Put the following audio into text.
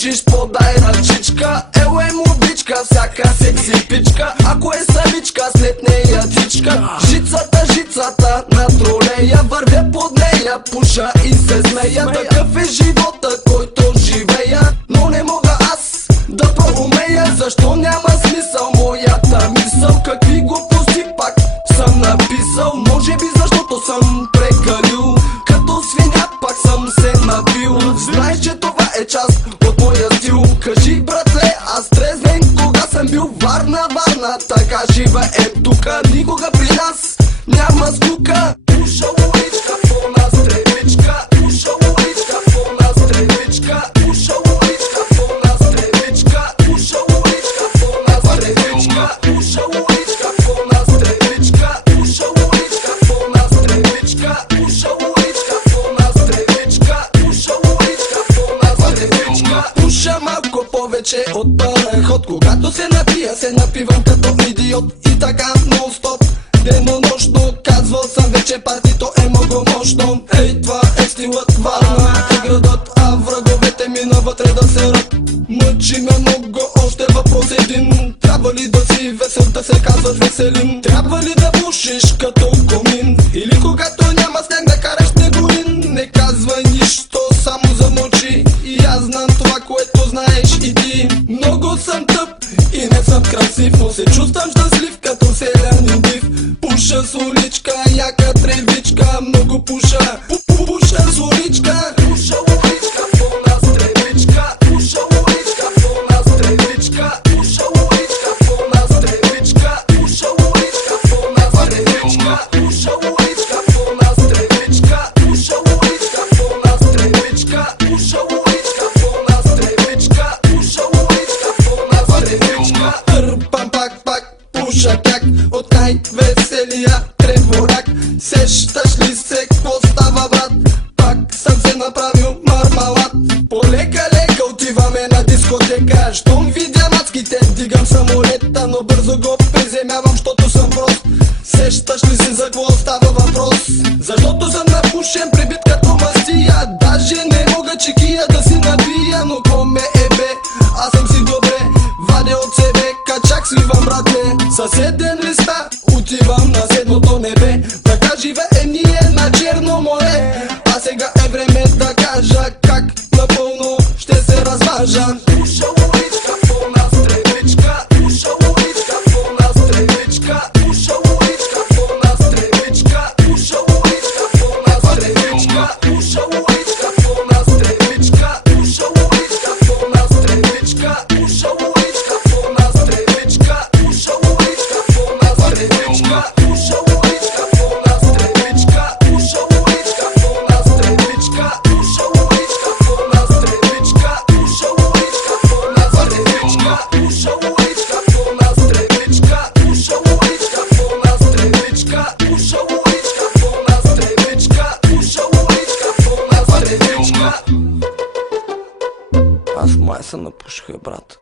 пушиш, подай ръчичка. Еле мобичка, всяка секси пичка. Ако е савичка, след нея тичка. Жицата на тролея, вървя под нея, пуша и се смея. Такъв е живота, който живея, но не мога аз да проумея. Защо няма смисъл моята мисъл? Какви глупости пак съм написал? Може би защото съм прекалил, като свиня пак съм се напил. Знаеш, че това е част от моя стил. Кажи, братле, аз трезвен кога съм бил? Варна, така живеем тука. Никога при нас няма скука. Пуша уличка, фона стреличка. Пуша уличка, фона стреличка. Пуша уличка, фона стреличка. Пуша уличка, фона стреличка. Пуша уличка, фона стреличка. Пуша уличка, фона стреличка. Пуша уличка, фона стреличка. Пуша уличка, фона стреличка. Пуша малко повече от параход. Когато се напия, се напивам като идиот. И така нон-стоп, денонощно, казвал съм вече, партито е много мощно. Ей, това е стилът, Варна е градът, а враговете ми навътре да се ръд. Мъчи ме много, още въпрос един. Трябва ли да си весел, да се казваш Веселин? Трябва ли да пушиш като комин? Или когато няма сняг да караш снегорин? Не казвай нищо, само замълчи. И аз знам това, което знаеш и ти. Много съм тъп и не съм красив, но се чувствам щастлив като селянин див. Пуша с уличка, яка тревичка, много пуша, пуша с уличка. Пуша уличка, фона стреличка. Пуша уличка, фона стреличка. Пуша уличка, фона стреличка. Пуша уличка, фона стреличка. Пуша уличка, фона стреличка. Пуша уличка, фона стреличка. Пуша уличка, фона стреличка. Пуша уличка, фона стреличка. Търпам пак, пуша как от най-веселия треворак. Сещаш ли се какво става, брат? Пак съм се направил мармалат. Полека отиваме на дискотека. Щом видя мацките, дигам самолета, но бързо го приземявам, щото съм прост. Сещаш ли се за какво става въпрос? Защото съм напушен, прибит като мастия. Даже не мога чекия да си набия. Но ко ме бе, аз съм си добре. Вадя от себе, качак сливам, братле. Съседен листа, отивам на седмото небе. Така живеем ние на Черно море. А сега е време да кажа как напълно ще се разважа. Пуша уличка, фона стреличка. Пуша уличка, фона стреличка. Пуша уличка, фона стреличка. Пуша уличка, фона стреличка. Пуша уличка, фона стреличка. Пуша уличка, фона стреличка. Пуша уличка, фона стреличка. Пуша уличка, фона стреличка. Пуша уличка, фона стреличка. Пуша уличка, фона стреличка. Пуша уличка, фона стреличка. Пуша уличка, фона стреличка. Пуша уличка, фона стреличка. Пуша уличка, фона стреличка. Пуша уличка, фона стреличка. Пуша уличка, фона стреличка. Аз май се напуших, брат.